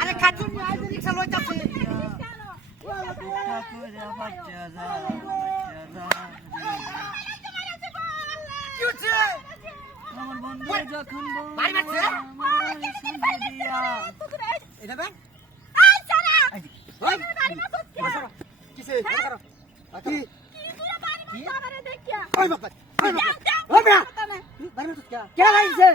আরে খাতুন আজ রিকশা লইতাছে কি হচ্ছে আমার বন্ধু যখন ভাই মারছে এটা ভাই কিসে কি ওই বাবা ওই বাবা বাড়ি মারছ কে লাইছে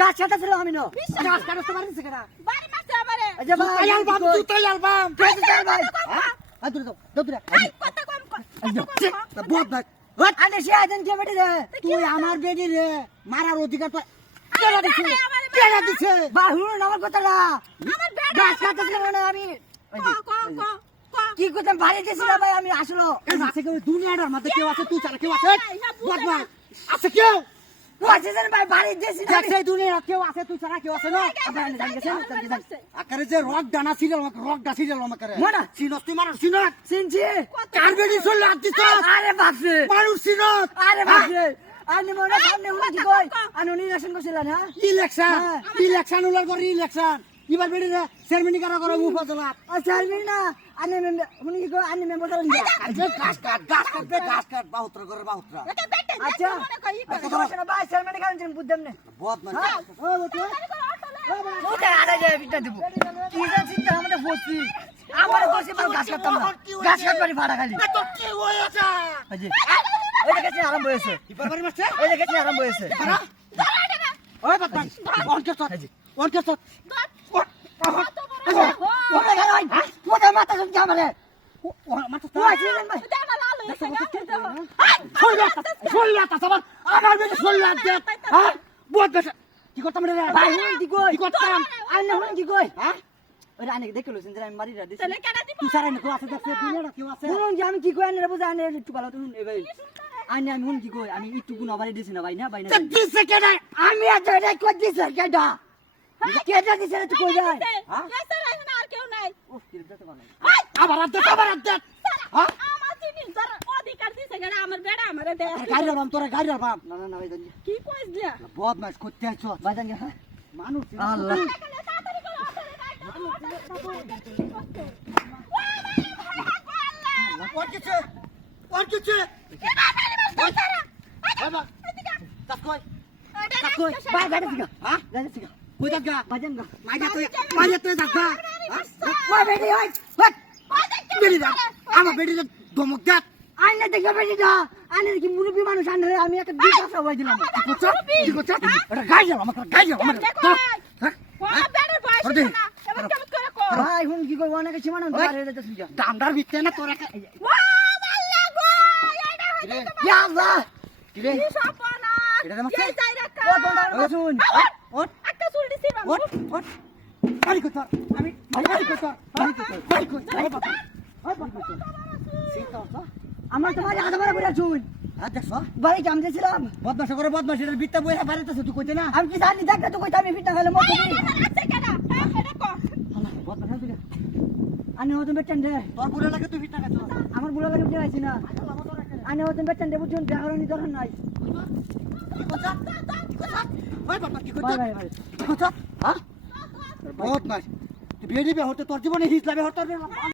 গাছ কাটা ছিল আমি না গাছ কাটা তো মারছে কেডা বাড়ি মারছে আমারে এই যে ভাই অ্যালবাম তুই অ্যালবাম কে দিছ ভাই হ্যাঁ দূরে দাও দূরে এই কথা কম কর বহুত ভাই ওই আনে সে আইছেন কে বেটি রে তুই আমার বেটি রে মারার অধিকার তো কেডা দিছে কেডা দিছে বাহুর আমার কথাটা আমার বেটা গাছ কাটা ছিল না আমি কি করতাম বাড়ি গেছি না ভাই আমি আসলো আছে কেউ দুনিয়াটার মধ্যে কেউ আছে তুই ছাড়া কেউ আছে বদমা আছে কেউ ওয়াজেন ভাই বাড়ি গেছি না সেই দুনিয়া কেউ আছে তুই ছাড়া কেউ আছে না আপনি জানেন গেছেন আকারে যে রক ডানা ছিল আমাকে রক ডা ছিল আমাকে মোনা সিনস তুই মানুষ সিনস সিনজি কার বেডি চলে আদিছ আরে বাপরে মানুষ সিনস আরে বাপরে আনি মোনা সামনে উনি কি কই আনি ইলেকশন করছিল না ইলেকশন উলার করে ইলেকশন এবার বেডি রে চেয়ারম্যান কারা করে উপজেলা চেয়ারম্যান না আনি উনি কি কই আনি মেম্বার করেন আচ্ছা গাছ কাট বাহুত্রা করে বাহুত্রা আচ্ছা কথা ভাই চেয়ারম্যান কারেন বুঝদেম না বহুত মানে ও বটো ওটা আড়া যায় বিটা দেব কি যে চিন্তা আমাদের বসছি আমার বসে বড় গাছ কাটতাম না গাছ কাটবারি ভাড়া খালি তোর কি হয়েছে আজি এই দেখেছি আরম্ভ হয়েছে কি পারবারি মারছে এই দেখেছি আরম্ভ হয়েছে ওই বাবা অনকে সত আজি অনকে সত ওটা গায় ওটা মাথা শুনছে আমারে ও মাথা তো আছে ভাই ছল্লাটা সবার আমার বেশি ছল্লাট দে হ্যাঁ বহুত বেশি কি করতাম রে ভাই কি কই কি করতাম আইনা হুন কি কই হ্যাঁ ওই আনে দেখে লইছেন যে আমি মারি রা দিছি তাহলে কেডা দিব তুই সারা নিকো আছে দেখছে দুনিয়াটা কেউ আছে হুন যে আমি কি কই আনে বুঝা আনে একটু ভালো তুই এ ভাই আনে আমি হুন কি কই আমি একটু গুণ আবারই দিছি না ভাই না দিছে কেডা আমি আজ এটা কই দিছে কেডা কেডা দিছে তুই কই যায় হ্যাঁ স্যার এখন আর কেউ নাই ও কি দিতে পারে আবার আদ হ্যাঁ আমার চিনি স্যার অধিকার দিছে কেডা আমার বেড়া আমারে দে গাড়ি আলবাম তোরা গাড়ি আলবাম না না না ভাই জানি কি কইছ দিয়া বদমাশ করতে আইছো ভাই জানি হ্যাঁ মানুষ আল্লাহ কোন কিছু বাবা কাট কই ভাই গাড়ি দিগা হ্যাঁ গাড়ি দিগা কই দাগা বাজান গা মাইয়া তো দাগা ওই বেডি ওই বেডি দা আমার বেডি দমক দাত আইনা দেখে বেডি দা আনে কি মুরব্বি মানুষ আনরে আমি একটা দুটা সবাই দিলাম কি করছ এটা গাই যাও আমার গাই যাও আমার হ্যাঁ ওয়া বেড়ার বয়স না এবার কেমন করে কর ভাই হুন কি কই অনেক সীমানা ধরে রেতে শুনছ দামদার ভিতরে না তোরা ওয়া আল্লাহ গো এটা হইছে ইয়া আল্লাহ কি রে কি সপনা এটা দেমছে এই যাই রাখা ও তোমরা শুন ওট একটা চুল দিছি বাবু ওট গাড়ি কত আমি গাড়ি কত আমার তো বাড়ি আধা বাড়া বইরা শুন দেখছো বাড়ি কাম দিয়েছিলাম বদমাশ করে বদমাশ এর বিটটা বইরা বাড়িতেছে তুই কইতে না আমি কি জানি দেখ তুই কইতে আমি বিটটা খাইলে মত দিই আছে কেডা এটা কো বদমাশ তুই আনি হতো বেটেন দে তোর বুড়া লাগে তুই বিটটা খাইছ আমার বুড়া লাগে তুই আইছিস না আনি হতো বেটেন দে বুঝুন দেহরনি দরকার নাই কি কথা ভাই বাবা কি কথা ভাই কি কথা হ্যাঁ বদমাশ তুই বেরিবে হতে তোর জীবনে হিস লাগে হতে